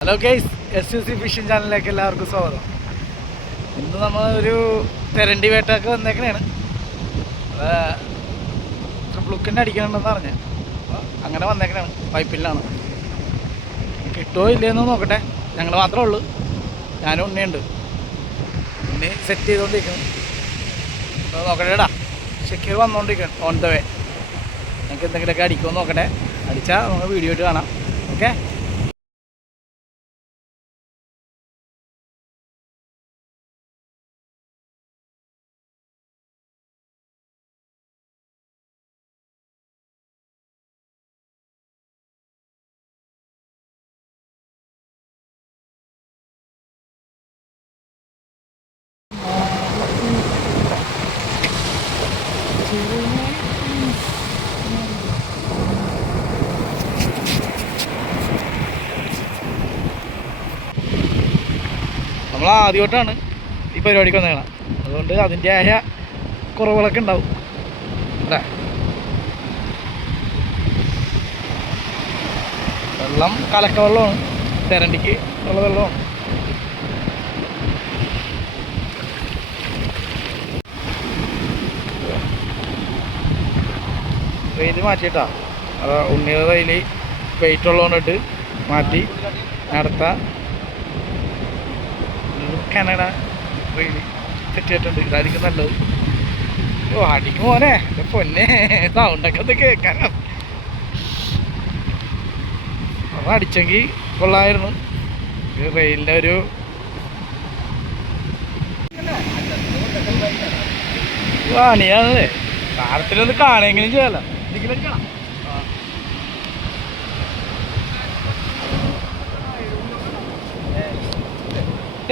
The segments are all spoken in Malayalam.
ഹലോ ഗൈസ്, SUC ഫിഷിംഗ് ചാനലിലേക്ക് എല്ലാവർക്കും സ്വാഗതം. ഇന്ന് നമ്മളൊരു തെരണ്ടി വേട്ടയൊക്കെ വന്നേക്കണേണ്. ബ്ലുക്കിൻ്റെ അടിക്കണമെന്ന് പറഞ്ഞ് അങ്ങനെ വന്നേക്കണേണ്. പൈപ്പിലാണ് കിട്ടുമോ ഇല്ലയെന്ന് നോക്കട്ടെ. ഞങ്ങൾ മാത്രമേ ഉള്ളൂ, ഞാനും ഉണ്ണിയുണ്ട്. ഉണ്ണി സെറ്റ് ചെയ്തുകൊണ്ടിരിക്കുന്നു. അപ്പോൾ നോക്കട്ടെടാ, ഷെക്കീർ വന്നുകൊണ്ടിരിക്കണം ഓൺ ദ വേ. ഞങ്ങൾക്ക് എന്തെങ്കിലുമൊക്കെ അടിക്കുമോ നോക്കട്ടെ. അടിച്ചാൽ നമുക്ക് വീഡിയോ ആയിട്ട് കാണാം. ഓക്കെ. നമ്മൾ ആദ്യമായിട്ടാണ് ഈ പരിപാടിക്ക് വന്നേക്കണം, അതുകൊണ്ട് അതിൻ്റെതായ കുറവുകളൊക്കെ ഉണ്ടാവും അല്ലേ. വെള്ളം കലക്ക വെള്ളമാണ്, തെരണ്ടിക്ക് ഉള്ള വെള്ളമാണ്. വെയിൽ മാറ്റിയിട്ടാ, അത് ഉണ്ണിയുടെ കയ്യിൽ വെയിറ്റ് ഉള്ളതുകൊണ്ടിട്ട് മാറ്റി അടുത്ത കനഡ വെയിൽ സെറ്റ് ചെയ്തിട്ടുണ്ട്. ഇതായിരിക്കും നല്ലത്. ഓ അടിക്കും മോനെ, പൊന്നെ സൗണ്ടൊക്കെ ഒന്ന് കേൾക്കാനാ. അപ്പം അടിച്ചെങ്കിൽ കൊള്ളായിരുന്നു. റെയിലിൻ്റെ ഒരു പണിയാണല്ലേ. താരത്തിലൊന്ന് കാണുമെങ്കിലും ചെയ്യാലോ.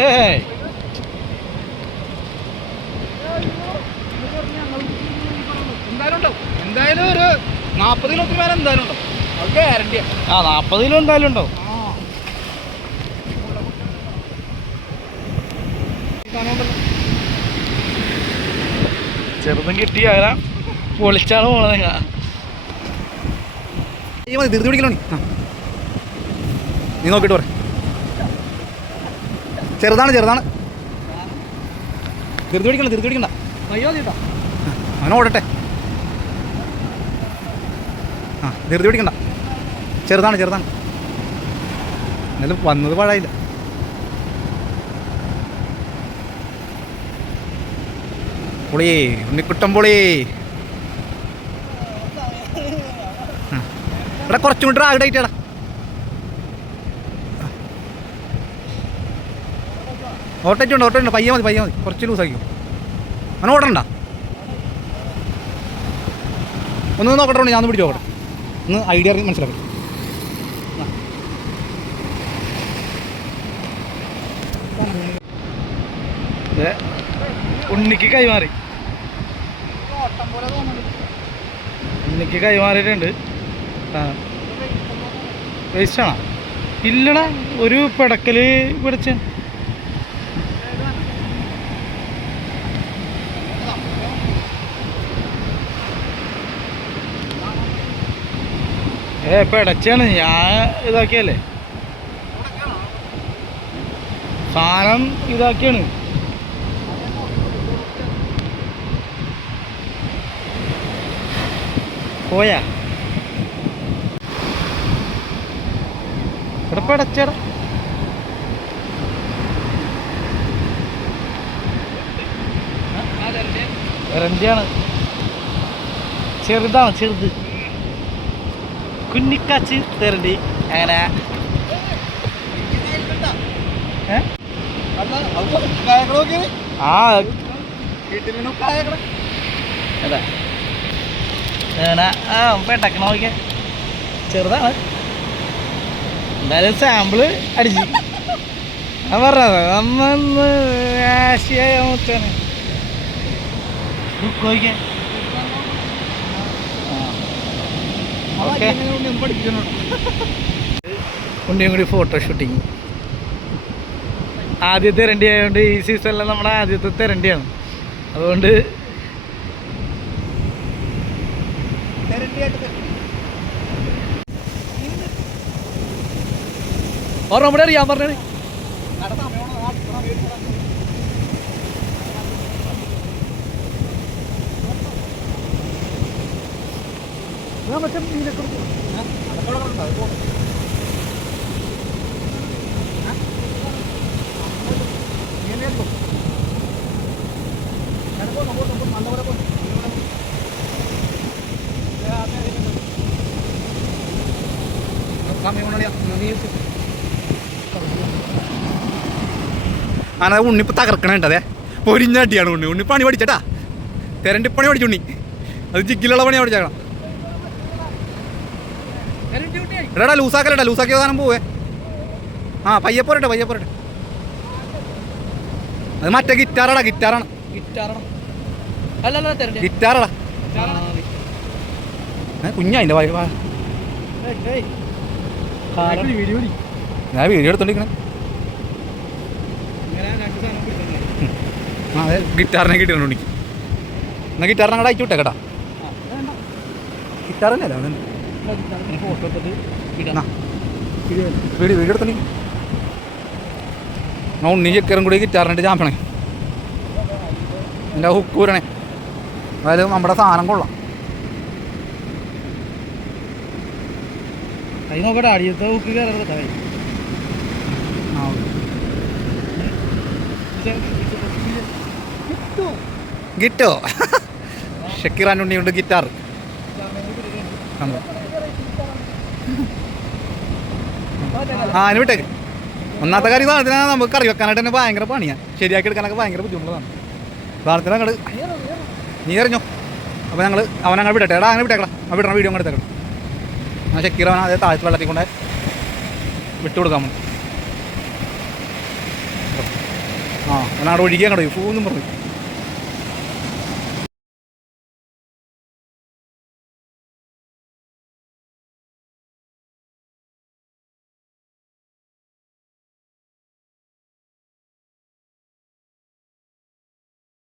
ഏയ് എന്തായാലും ഒരു 40 കിലോ മേലെ എന്തായാലും ഉണ്ടാവും. അത് ഗ്യാരണ്ടിയാണ്. 40 കിലോ എന്തായാലും ഉണ്ടാവും. ചെറുതും കിട്ടി അങ്ങനെ പൊളിച്ചാണ് പോണത്. ധൃതി പിടിക്കണോ നീ നോക്കിയിട്ട് പറ. ചെറുതാണ് ധൃതി പിടിക്കണ്ട. അയ്യോ ചേട്ടാ, അവനെ ഓടട്ടെ. ധൃതി പിടിക്കണ്ട. ചെറുതാണ് എന്നാലും വന്നത് പാഴായില്ല. പൊളി ഉണ്ണിക്കുട്ടം പൊളി. ഇവിടെ കുറച്ചും കൂടി ആഗ്രഹിച്ചേടാ. ഓട്ടച്ചുണ്ട്. പയ്യ മതി. കുറച്ച് ലൂസാക്കിയോ. അവനെ ഓടണ്ട. ഒന്ന് നോക്കട്ടെ, ഞാൻ പിടിച്ച് നോക്കട്ടെ. ഒന്ന് ഐഡിയ മനസ്സിലാക്കി. ഉണ്ണിക്ക് കൈമാറിയിട്ടുണ്ട്. വേസ്റ്റാണോ? ഇല്ലടാ, ഒരു പിടക്കൽ പിടിച്ച. പിടച്ചാണ്, ഞാൻ ഇതാക്കിയല്ലേ സാധനം ഇതാക്കിയാണ്. പോയാ ഇവിടെ പടച്ചട. രണ്ടിയാണ്, ചെറുത് കുഞ്ഞിക്കാച്ച് തെരണ്ടി. അങ്ങനെ പെട്ടക്കണ നോക്കിയ ചെറുതാണ്. എന്തായാലും സാമ്പിള് അടിച്ച് ഞാൻ പറഞ്ഞത് നമ്മന്ന് ആശയായ മുത്താണ്. നോക്കിയാ ഉണ്ണിയും കൂടി ഫോട്ടോ ഷൂട്ടിങ്. ആദ്യത്തെ തെരണ്ടി ആയതുകൊണ്ട് ഈ സീസണിൽ നമ്മുടെ ആദ്യത്തെ തെരണ്ടിയാണ്. അതുകൊണ്ട് ഓർമ്മ കൂടെ അറിയാൻ പറഞ്ഞത് അങ്ങനെ ഉണ്ണിപ്പ് തകർക്കണേണ്ടതേ പൊരിഞ്ഞാട്ടിയാണ് ഉണ്ണി പണി പഠിച്ചേട്ടാ തെരണ്ടിപ്പണി പഠിച്ചു ഉണ്ണി അത് ജിഗിലുള്ള പണി പഠിച്ചേക്കണം എടാ ലൂസാക്കിയ സാധനം പോവേ ആ പയ്യപ്പോരട്ടെ അത് മറ്റേ ഗിറ്റാറാണ് ഗിറ്റാറടാ കുഞ്ഞാ അതിൻ്റെ ഞാൻ വീഡിയോ എടുത്തോണ്ടിരിക്കണേ ആ അതെ ഗിറ്റാറിനെ കിട്ടിയുണ്ട് ഉണ്ണിക്ക് എന്നാൽ ഗിറ്റാറിനെ അങ്ങോട്ട് അയച്ചു വിട്ടേ കേട്ടാ ഗിറ്റാർ തന്നെയല്ലേ വീഡിയോ എടുത്തോണ്ടി ആ ഉണ്ണി ചെക്കറും കൂടി ഗിറ്റാറിനായിട്ട് ചാമ്പണേ എൻ്റെ ഹുക്ക് വരണേ അതായത് നമ്മുടെ സാധനം കൊള്ളാം കൈ നോക്കട്ടെ അടിയത്തെ ഹുക്ക് കയറട്ടെ ഗിറ്റോ ഷക്കീറാൻ ഉണ്ണിയുണ്ട് ഗിറ്റാർ ആ അതിന് വിട്ടേക്ക് ഒന്നാമത്തെ കാര്യം സാധനത്തിനാണ് നമുക്ക് കറി വെക്കാനായിട്ട് തന്നെ ഭയങ്കര പണിയാണ് ശരിയാക്കി എടുക്കാനൊക്കെ ഭയങ്കര ബുദ്ധിമുട്ടുള്ളതാണ് സാധനത്തിന് അങ്ങോട്ട് നീ എറിഞ്ഞോ അപ്പോൾ ഞങ്ങൾ അവനങ്ങനെ വിടട്ടെ എടാ അങ്ങനെ വിട്ടേക്കണം ആ വിടണം വീഡിയോ അങ്ങോട്ട് എടുത്തേക്കണം ആ ഷക്കീർ അവൻ അതേ താഴത്ത് വെള്ളത്തിൽ കൊണ്ട് വിട്ടു കൊടുക്കാൻ ആ അവനവിടെ ഒഴുകി അങ്ങോട്ട് പോയി പൂന്നും പറഞ്ഞു